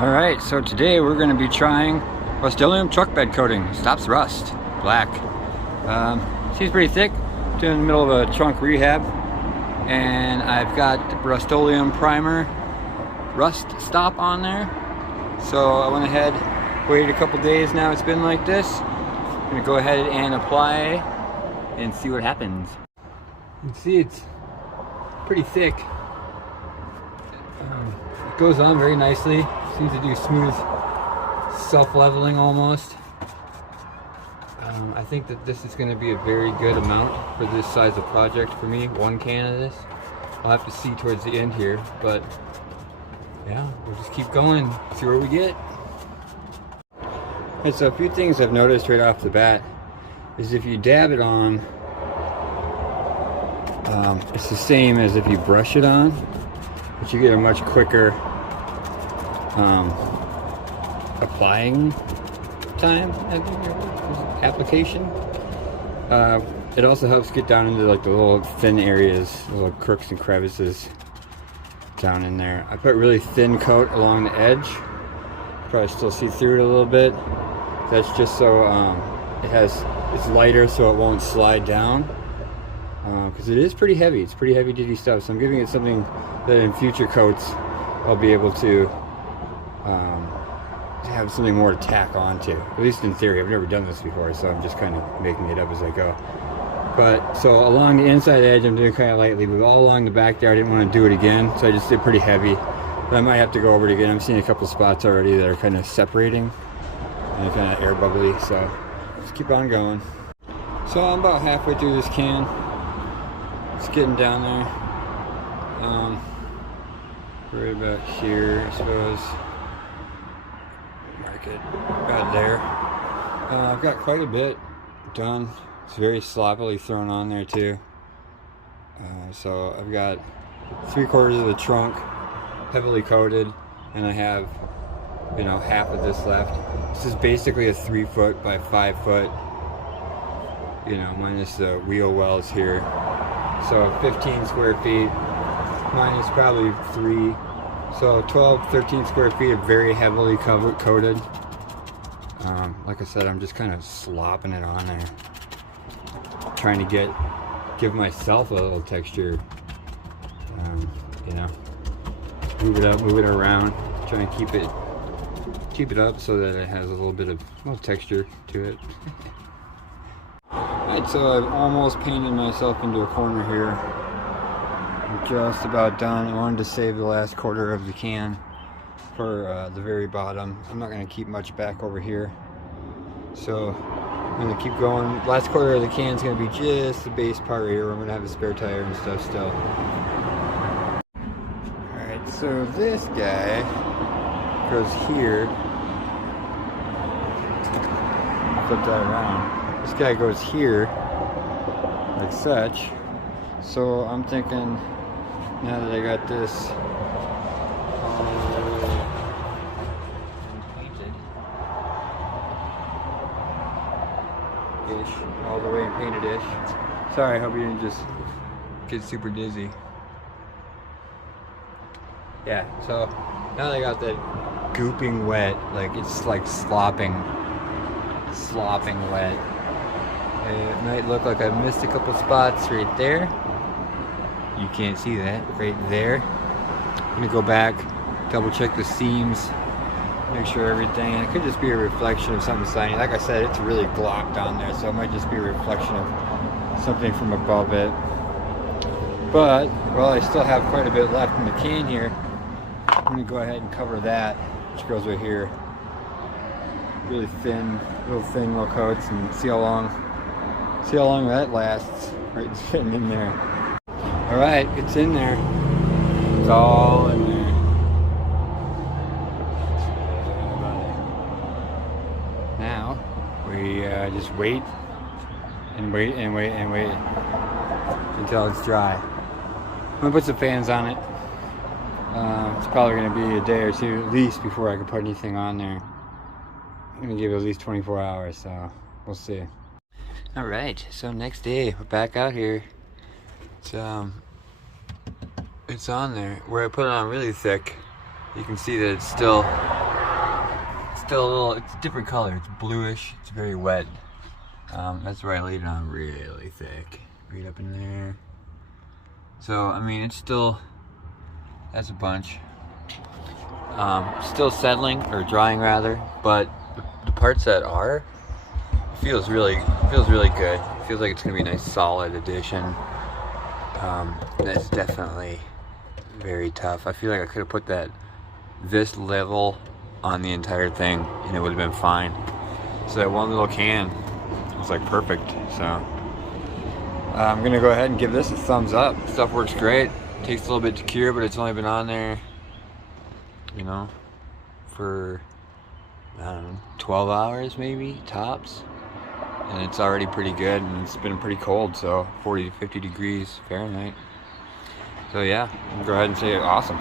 Alright, so today we're going to be trying Rust-Oleum truck bed coating. Stops rust. Black. Seems pretty thick. It's in the middle of a trunk rehab. And I've got Rust-Oleum primer rust stop on there. So I went ahead, waited a couple days now it's been like this. I'm going to go ahead and apply and see what happens. You can see it's pretty thick. It goes on very nicely. Seems to do smooth self-leveling almost. I think that this is going to be a very good amount for this size of project for me. 1 can of this. I'll have to see towards the end here, but yeah, we'll just keep going, see where we get. And so a few things I've noticed right off the bat is if you dab it on, it's the same as if you brush it on, but you get a much quicker applying time, I think, application. It also helps get down into like the little thin areas, little crooks and crevices down in there. I put really thin coat along the edge. Probably still see through it a little bit. That's just so it's lighter so it won't slide down. Because it is pretty heavy. It's pretty heavy duty stuff. So I'm giving it something that in future coats I'll be able to have something more to tack onto. At least in theory. I've never done this before, so I'm just kind of making it up as I go. But so along the inside edge I'm doing kind of lightly, but all along the back there I didn't want to do it again, so I just did pretty heavy. But I might have to go over it again. I'm seeing a couple spots already that are kind of separating and they're kind of air bubbly, so just keep on going. So I'm about halfway through this can. It's getting down there. Right about here, I suppose. Mark it about there. I've got quite a bit done. It's very sloppily thrown on there too. So I've got 3/4 of the trunk heavily coated, and I have, you know, half of this left. This is basically a 3 foot by 5 foot, you know, minus the wheel wells here. So 15 square feet minus probably 3. So 12, 13 square feet of very heavily coated. Like I said, I'm just kind of slopping it on there. Trying to give myself a little texture. You know, move it up, move it around. Try and keep it up so that it has a little bit of texture to it. Alright, so I've almost painted myself into a corner here. I'm just about done. I wanted to save the last 1/4 of the can for the very bottom. I'm not going to keep much back over here. So I'm going to keep going. Last 1/4 of the can is going to be just the base part here. I'm going to have a spare tire and stuff still. Alright, so this guy goes here. Flip that around. This guy goes here, like such. So I'm thinking, now that I got this painted-ish, all the way painted-ish. Sorry, I hope you didn't just get super dizzy. Yeah, so now that I got that gooping wet, like it's like slopping wet. It might look like I missed a couple spots right there. You can't see that right there. I'm gonna go back, double check the seams, make sure everything. It could just be a reflection of something shiny. Like I said, it's really glopped on there, so it might just be a reflection of something from above it. But while I still have quite a bit left in the can here, I'm gonna go ahead and cover that, which goes right here. Really thin, little coats, and see how long that lasts. Right, sitting in there. All right, it's in there. It's all in there. Now we just wait and wait and wait and wait until it's dry. I'm gonna put some fans on it. It's probably gonna be a day or two at least before I can put anything on there. I'm gonna give it at least 24 hours, so we'll see. All right, so next day we're back out here. It's on there. Where I put it on really thick, you can see that it's still still a little, it's a different color. It's bluish, it's very wet. That's where I laid it on really thick, right up in there. So, I mean, it's still, that's a bunch. Still settling, or drying rather, but the parts that are, feels really good. Feels like it's gonna be a nice solid addition. That's definitely very tough. I feel like I could have put this level on the entire thing and it would have been fine. So that one little can was like perfect. So I'm gonna go ahead and give this a thumbs up. Stuff works great. Takes a little bit to cure, but it's only been on there, you know, for I don't know, 12 hours maybe tops, and it's already pretty good, and it's been pretty cold, so 40 to 50 degrees Fahrenheit. So yeah, I'll go ahead and say awesome.